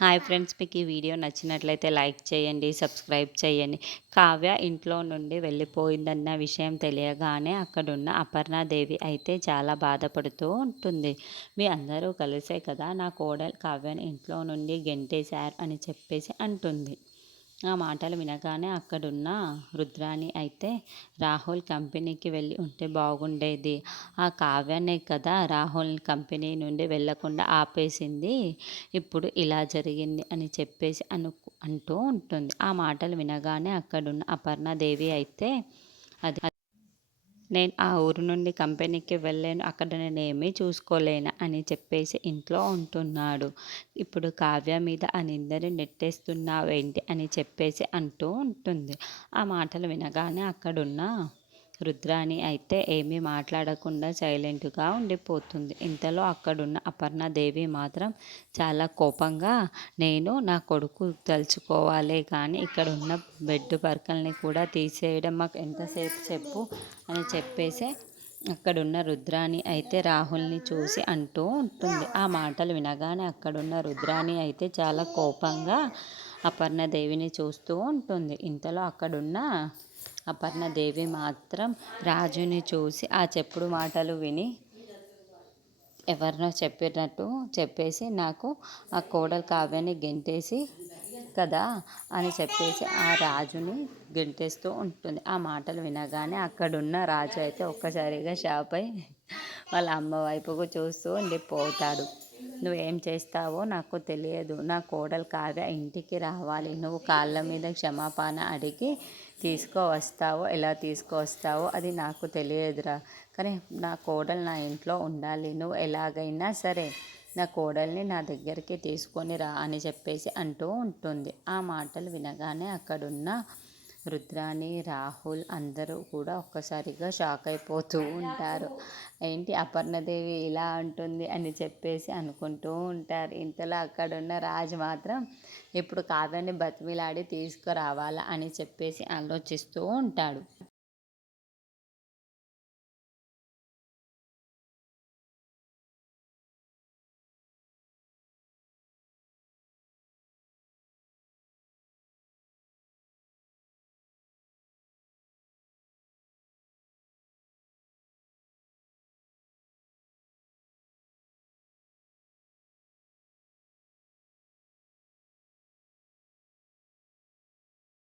Hi friends, మీకు ఈ video నచ్చినట్లయితే లైక్ చేయండి, సబ్స్క్రైబ్ చేయండి. కావ్య ఇంట్లో నుండి వెళ్ళిపోయిందన్న విషయం తెలియగానే అక్కడున్న అపర్ణాదేవి అయితే చాలా బాధపడుతూ ఉంటుంది. మీ అందరూ కలిసే కదా నా కోడలు కావ్యని ఇంట్లో నుండి గెంటేశారు అని చెప్పేసి అంటుంది. ఆ మాటలు వినగానే అక్కడున్న రుద్రాణి అయితే రాహుల్ కంపెనీకి వెళ్ళి ఉంటే బాగుండేది. ఆ కావ్యనే కదా రాహుల్ కంపెనీ నుండి వెళ్ళకుండా ఆపేసింది. ఇప్పుడు ఇలా జరిగింది అని చెప్పేసి అంటూ ఉంటుంది. ఆ మాటలు వినగానే అక్కడున్న అపర్ణాదేవి అయితే అది నేను ఆ ఊరు నుండి కంపెనీకి వెళ్ళాను. అక్కడ నేనేమీ చూసుకోలేను అని చెప్పేసి ఇంట్లో ఉంటున్నాడు. ఇప్పుడు కావ్య మీద ఆ నిందని నెట్టేస్తున్నావేంటి అని చెప్పేసి అంటూ ఉంటుంది. ఆ మాటలు వినగానే అక్కడున్న రుద్రాణి అయితే ఏమీ మాట్లాడకుండా సైలెంట్గా ఉండిపోతుంది. ఇంతలో అక్కడున్న అపర్ణాదేవి మాత్రం చాలా కోపంగా, నేను నా కొడుకు తలుచుకోవాలే కానీ ఇక్కడ ఉన్న బెడ్ పరకల్ని కూడా తీసేయడం మాకు ఎంతసేపు చెప్పు అని చెప్పేసి అక్కడున్న రుద్రాణి అయితే రాహుల్ని చూసి అంటూ ఉంటుంది. ఆ మాటలు వినగానే అక్కడున్న రుద్రాణి అయితే చాలా కోపంగా అపర్ణదేవిని చూస్తూ ఉంటుంది. ఇంతలో అక్కడున్న అపర్ణదేవి మాత్రం రాజుని చూసి ఆ చెప్పుడు మాటలు విని ఎవరినో చెప్పినట్టు చెప్పేసి, నాకు ఆ కోడలు కావ్యాన్ని గెంటేసి కదా అని చెప్పేసి ఆ రాజుని గెంటేస్తూ ఉంటుంది. ఆ మాటలు వినగానే అక్కడున్న రాజు అయితే ఒక్కసారిగా షాప్ అయి వాళ్ళ అమ్మ వైపుకు చూస్తూ ఉండిపోతాడు. నువ్వేం చేస్తావో నాకు తెలియదు. నా కోడలు కావ్య ఇంటికి రావాలి. నువ్వు కాళ్ళ మీద క్షమాపణ అడిగి తీసుకువస్తావో ఎలా తీసుకువస్తావో అది నాకు తెలియదురా. కానీ నా కోడలు నా ఇంట్లో ఉండాలి. నువ్వు ఎలాగైనా సరే నా కోడల్ని నా దగ్గరికి తీసుకొని రా అని చెప్పేసి అంటూ ఉంటుంది. ఆ మాటలు వినగానే అక్కడున్న రుద్రాణి, రాహుల్ అందరూ కూడా ఒక్కసారిగా షాక్ అయిపోతూ ఉంటారు. ఏంటి అపర్ణదేవి ఇలా అంటుంది అని చెప్పేసి అనుకుంటూ ఉంటారు. ఇంతలో అక్కడున్న రాజు మాత్రం ఇప్పుడు కావ్యాన్ని బతిమిలాడి తీసుకురావాలా అని చెప్పేసి ఆలోచిస్తూ ఉంటాడు.